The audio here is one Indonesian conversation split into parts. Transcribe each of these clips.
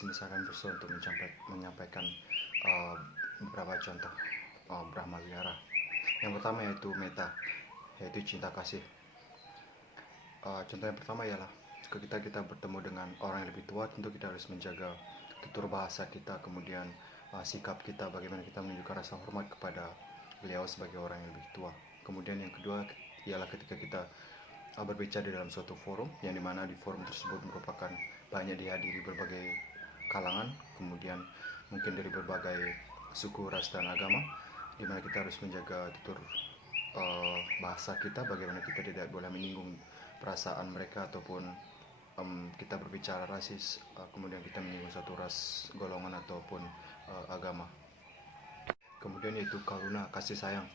sini saya akan berusaha untuk menyampaikan beberapa contoh Brahma Vihara. Yang pertama yaitu metta, yaitu cinta kasih. Contoh yang pertama ialah ketika kita bertemu dengan orang yang lebih tua, tentu kita harus menjaga tutur bahasa kita, kemudian sikap kita, bagaimana kita menunjukkan rasa hormat kepada beliau sebagai orang yang lebih tua. Kemudian yang kedua ialah ketika kita berbicara di dalam suatu forum, yang dimana di forum tersebut merupakan banyak dihadiri berbagai kalangan, kemudian mungkin dari berbagai suku, ras, dan agama, di mana kita harus menjaga tutur bahasa kita, bagaimana kita tidak boleh menyinggung perasaan mereka ataupun kita berbicara rasis, kemudian kita menyinggung satu ras, golongan ataupun agama. Kemudian yaitu karuna, kasih sayang.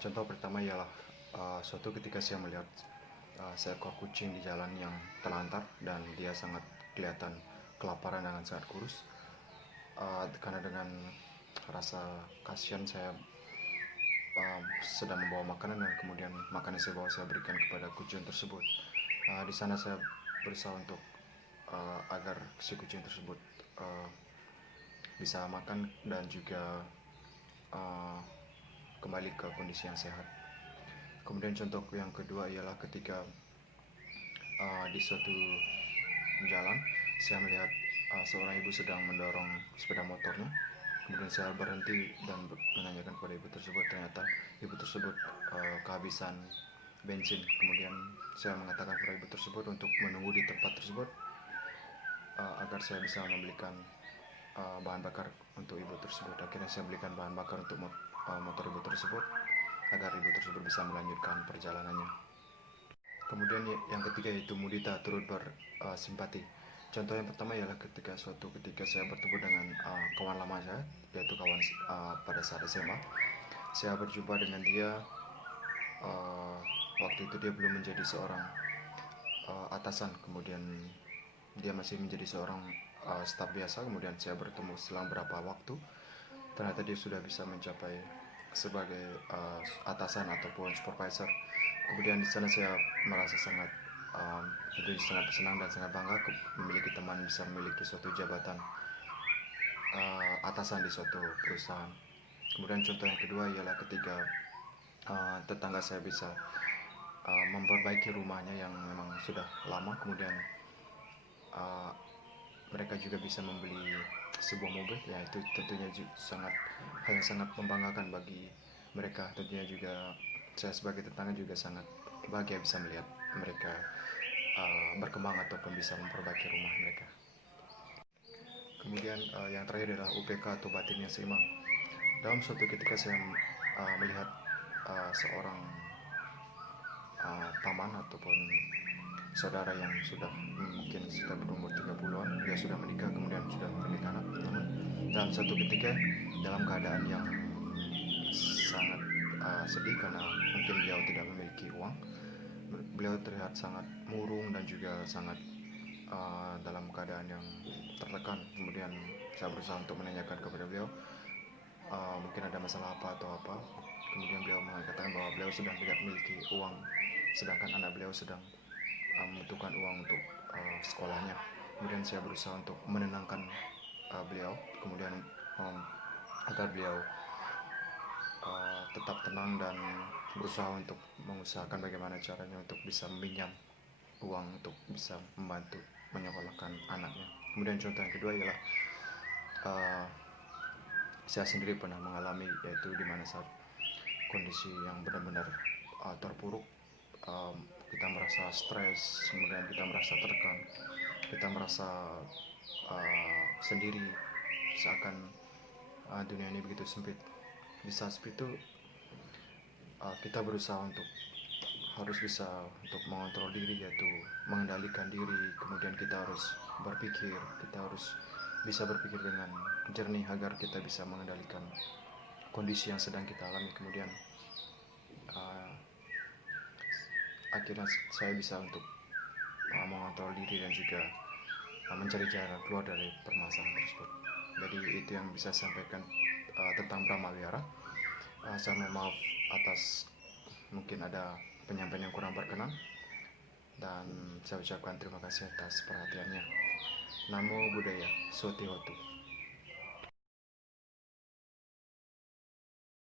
Contoh pertama ialah suatu ketika saya melihat seekor kucing di jalan yang terlantar dan dia sangat kelihatan kelaparan dan sangat kurus. Karena dengan rasa kasihan saya sedang membawa makanan, dan kemudian makanan saya bawa saya berikan kepada kucing tersebut. Di sana saya berusaha untuk agar si kucing tersebut bisa makan dan juga kembali ke kondisi yang sehat. Kemudian contoh yang kedua ialah ketika di suatu jalan saya melihat seorang ibu sedang mendorong sepeda motornya. Kemudian saya berhenti dan menanyakan kepada ibu tersebut. Ternyata ibu tersebut kehabisan bensin. Kemudian saya mengatakan kepada ibu tersebut untuk menunggu di tempat tersebut agar saya bisa membelikan bahan bakar untuk ibu tersebut. Akhirnya saya belikan bahan bakar untuk motor ibu tersebut agar ibu tersebut bisa melanjutkan perjalanannya. Kemudian yang ketiga yaitu mudita, turut bersimpati. Contoh yang pertama ialah ketika saya bertemu dengan kawan lama saya, yaitu kawan pada saat SMA. Saya berjumpa dengan dia, waktu itu dia belum menjadi seorang atasan, kemudian dia masih menjadi seorang staf biasa. Kemudian saya bertemu selang beberapa waktu, ternyata dia sudah bisa mencapai sebagai atasan ataupun supervisor. Kemudian di sana saya merasa sangat senang dan sangat bangga memiliki teman bisa memiliki suatu jabatan atasan di suatu perusahaan. Kemudian contoh yang kedua ialah ketika tetangga saya bisa memperbaiki rumahnya yang memang sudah lama, kemudian mereka juga bisa membeli sebuah mobil, yaitu tentunya hal yang sangat membanggakan bagi mereka. Tentunya juga saya sebagai tetangga juga sangat bahagia bisa melihat mereka berkembang ataupun bisa memperbaiki rumah mereka. Kemudian yang terakhir adalah UPK atau batin yang seimbang. Dalam suatu ketika saya melihat seorang paman ataupun saudara yang mungkin sudah berumur 30-an, dia sudah menikah, kemudian sudah memiliki anak. Namun dalam satu ketika dalam keadaan yang sangat sedih karena mungkin beliau tidak memiliki uang, beliau terlihat sangat murung dan juga sangat dalam keadaan yang tertekan. Kemudian saya berusaha untuk menanyakan kepada beliau mungkin ada masalah apa atau apa. Kemudian beliau mengatakan bahwa beliau sedang tidak memiliki uang, sedangkan anak beliau sedang membutuhkan uang untuk sekolahnya. Kemudian saya berusaha untuk menenangkan beliau, kemudian agar beliau tetap tenang dan berusaha untuk mengusahakan bagaimana caranya untuk bisa meminjam uang untuk bisa membantu menyekolahkan anaknya. Kemudian contoh yang kedua ialah saya sendiri pernah mengalami, yaitu di mana saat kondisi yang benar-benar terpuruk, kita merasa stres, kemudian kita merasa tertekan, kita merasa sendiri, seakan dunia ini begitu sempit. Di saat seperti itu kita berusaha untuk harus bisa untuk mengontrol diri, yaitu mengendalikan diri. Kemudian kita harus berpikir, kita harus bisa berpikir dengan jernih agar kita bisa mengendalikan kondisi yang sedang kita alami. Kemudian akhirnya saya bisa untuk mengontrol diri dan juga mencari jalan keluar dari permasalahan tersebut. Jadi itu yang bisa saya sampaikan tentang Brahma Vihara. Saya mohon maaf atas mungkin ada penyampaian yang kurang berkenan, dan saya ucapkan terima kasih atas perhatiannya. Namo Buddhaya, Sotihotu.